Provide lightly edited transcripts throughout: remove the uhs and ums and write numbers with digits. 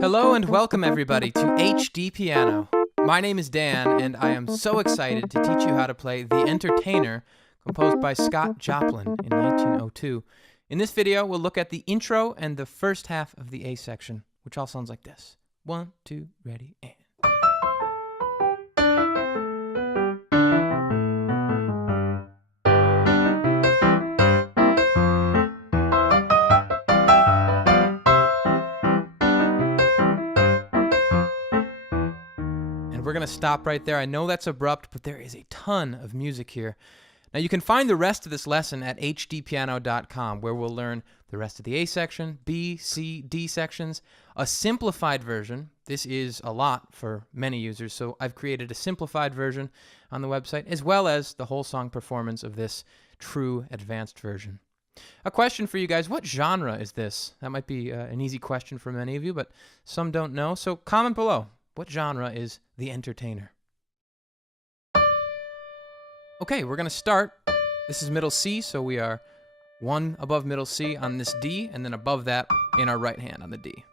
Hello and welcome everybody to HD Piano. My name is Dan and I am so excited to teach you how to play The Entertainer, composed by Scott Joplin in 1902. In this video, we'll look at the intro and the first half of the A section, which all sounds like this. 1, 2, ready, and... We're going to stop right there. I know that's abrupt, but there is a ton of music here. Now you can find the rest of this lesson at hdpiano.com, where we'll learn the rest of the A section, B, C, D sections, a simplified version. This is a lot for many users, so I've created a simplified version on the website, as well as the whole song performance of this true advanced version. A question for you guys: what genre is this? That might be an easy question for many of you, but some don't know, so comment below. What genre is The Entertainer? Okay, we're going to start. This is middle C, so we are one above middle C on this D, and then above that in our right hand on the D.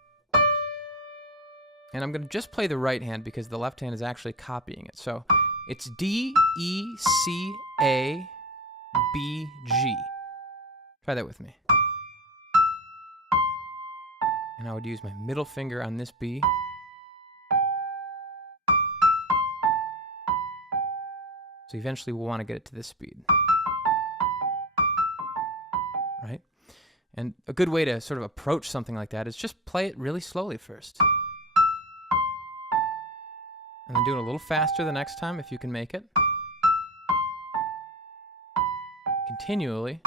And I'm going to just play the right hand because the left hand is actually copying it. So it's D, E, C, A, B, G. Try that with me. And I would use my middle finger on this B. So eventually we'll want to get it to this speed, right? And a good way to sort of approach something like that is just play it really slowly first. And then do it a little faster the next time if you can make it. Continually.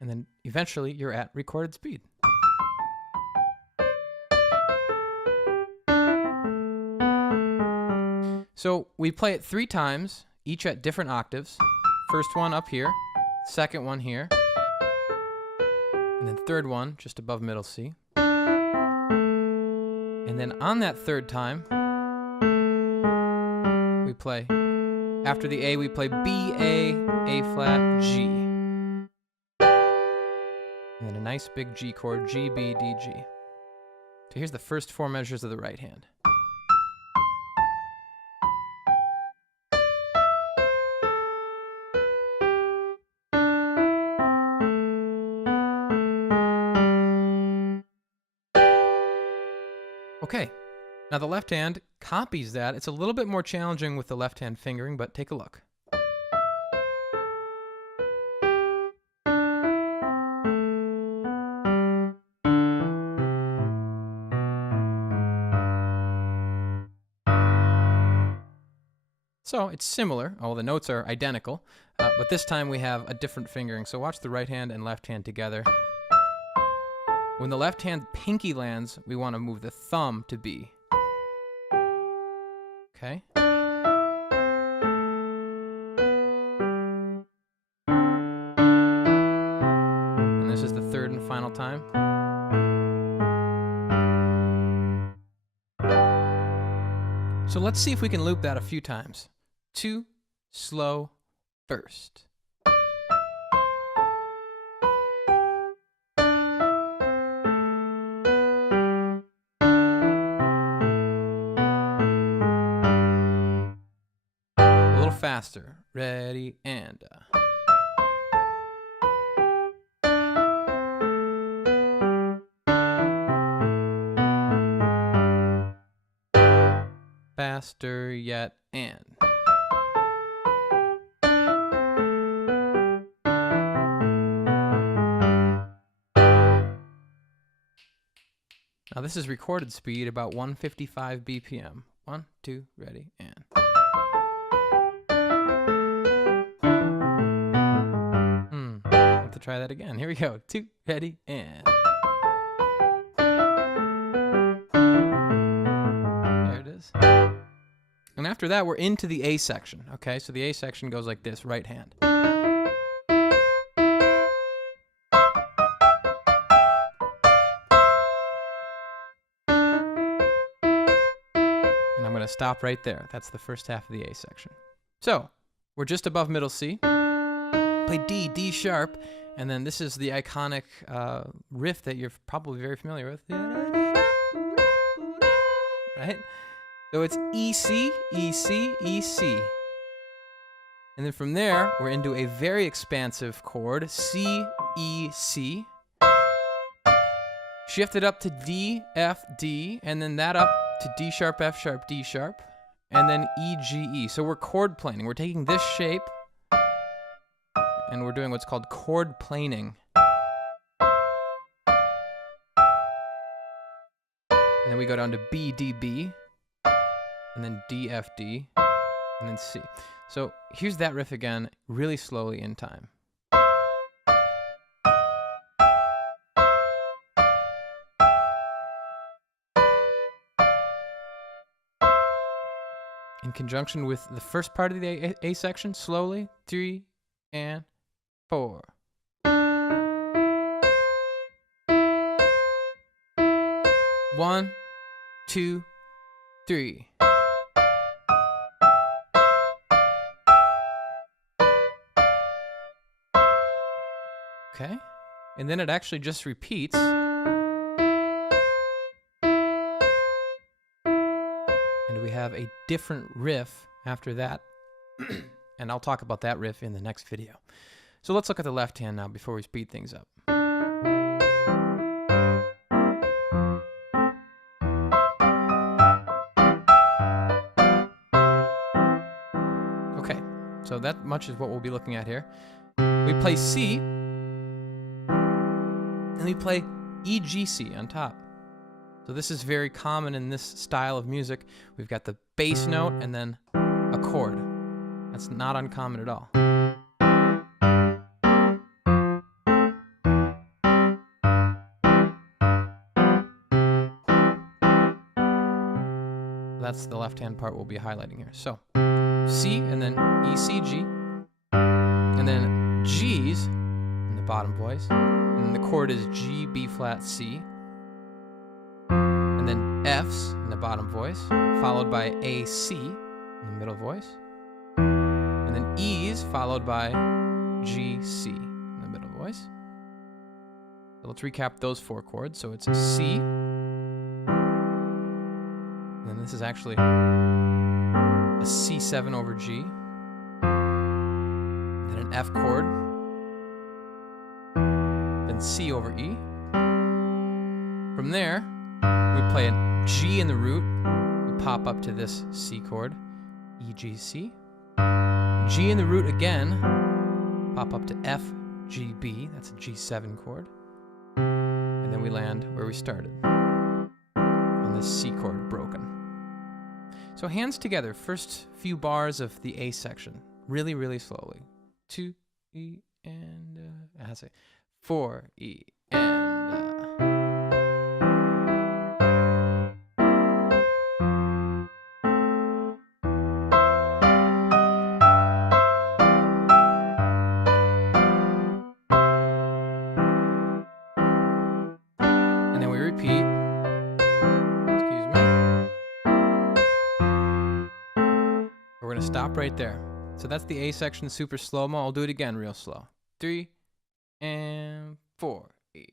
And then eventually you're at recorded speed. So we play it 3 times, each at different octaves. First one up here, second one here, and then third one just above middle C. And then on that third time, we play, after the A, we play B, A flat, G. And then a nice big G chord, G, B, D, G. So here's the first 4 measures of the right hand. Okay, now the left hand copies that. It's a little bit more challenging with the left hand fingering, but take a look. So it's similar, the notes are identical, but this time we have a different fingering. So watch the right hand and left hand together. When the left hand pinky lands, we want to move the thumb to B. Okay? And this is the third and final time. So let's see if we can loop that a few times. 2, slow, first. Faster. Ready, and faster yet, and now this is recorded speed, about 155 BPM. 1, 2, ready, and to try that again. Here we go. 2, ready, and there it is. And after that, we're into the A section. Okay, so the A section goes like this: right hand. And I'm going to stop right there. That's the first half of the A section. So we're just above middle C. Play D, D sharp, and then this is the iconic riff that you're probably very familiar with. Right? So it's E, C, E, C, E, C. And then from there, we're into a very expansive chord, C, E, C. Shift it up to D, F, D, and then that up to D sharp, F sharp, D sharp, and then E, G, E. So we're chord planing. We're taking this shape, and we're doing what's called chord planing. And then we go down to B, D, B, and then D, F, D, and then C. So here's that riff again, really slowly in time. In conjunction with the first part of the A section, slowly, 3 and 4. One, 2, 3. Okay, and then it actually just repeats. And we have a different riff after that. And I'll talk about that riff in the next video. So let's look at the left hand now before we speed things up. Okay, so that much is what we'll be looking at here. We play C, and we play E, G, C on top. So this is very common in this style of music. We've got the bass note and then a chord. That's not uncommon at all. That's the left-hand part we'll be highlighting here. So C and then E, C, G, and then G's in the bottom voice, and the chord is G, B flat, C, and then F's in the bottom voice, followed by A, C in the middle voice, and then E's followed by G, C in the middle voice. So let's recap those 4 chords. So it's C, and then this is actually a C7 over G, then an F chord, then C over E. From there, we play a G in the root, we pop up to this C chord, E, G, C. G in the root again, pop up to F, G, B, that's a G7 chord. And then we land where we started, on this C chord broken. So hands together, first few bars of the A section, really, really slowly. 2, E, and, I say 4, E, and, and then we repeat. Excuse me. We're going to stop right there. So that's the A section super slow-mo. I'll do it again real slow. 3 and 4. E.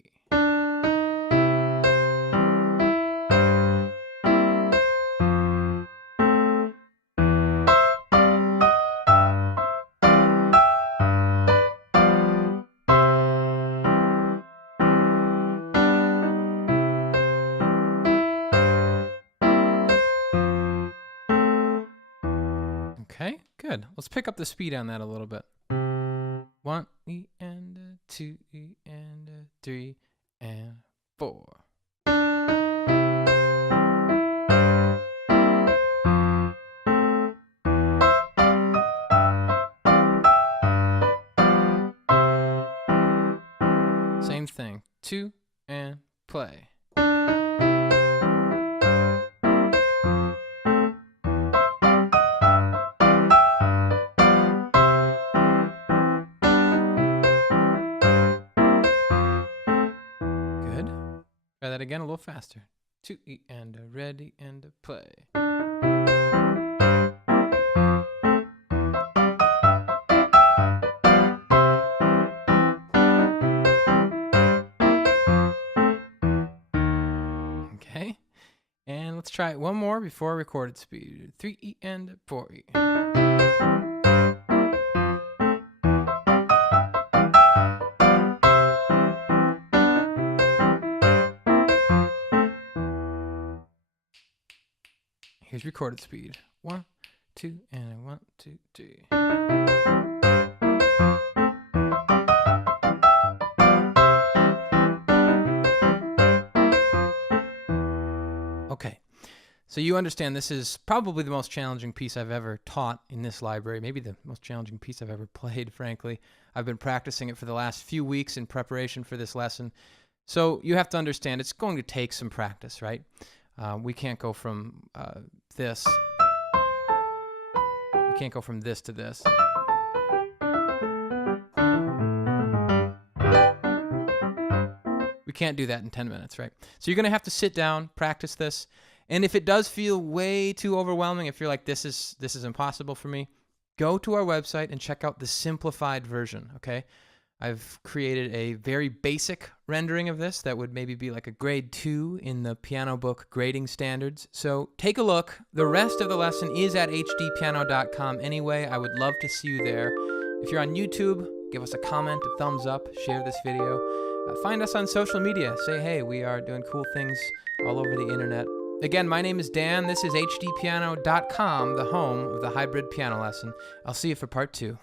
Okay, good. Let's pick up the speed on that a little bit. 1 E and 2 E and 3 and 4. Same thing. 2 and play. Try that again a little faster. 2 E and ready and play. try it one more before recorded speed. 3E and 4E. Here's recorded speed. 1, 2, and 1, 2, 3. Okay, so you understand this is probably the most challenging piece I've ever taught in this library, maybe the most challenging piece I've ever played, frankly. I've been practicing it for the last few weeks in preparation for this lesson. So you have to understand it's going to take some practice, right? We can't go from this. We can't go from this to this. We can't do that in 10 minutes, right? So you're going to have to sit down, practice this. And if it does feel way too overwhelming, if you're like, this is impossible for me, go to our website and check out the simplified version, okay? I've created a very basic rendering of this that would maybe be like a grade 2 in the piano book grading standards. So take a look. The rest of the lesson is at hdpiano.com anyway. I would love to see you there. If you're on YouTube, give us a comment, a thumbs up, share this video. Find us on social media. Say, hey, we are doing cool things all over the internet. Again, my name is Dan. This is hdpiano.com, the home of the hybrid piano lesson. I'll see you for part 2.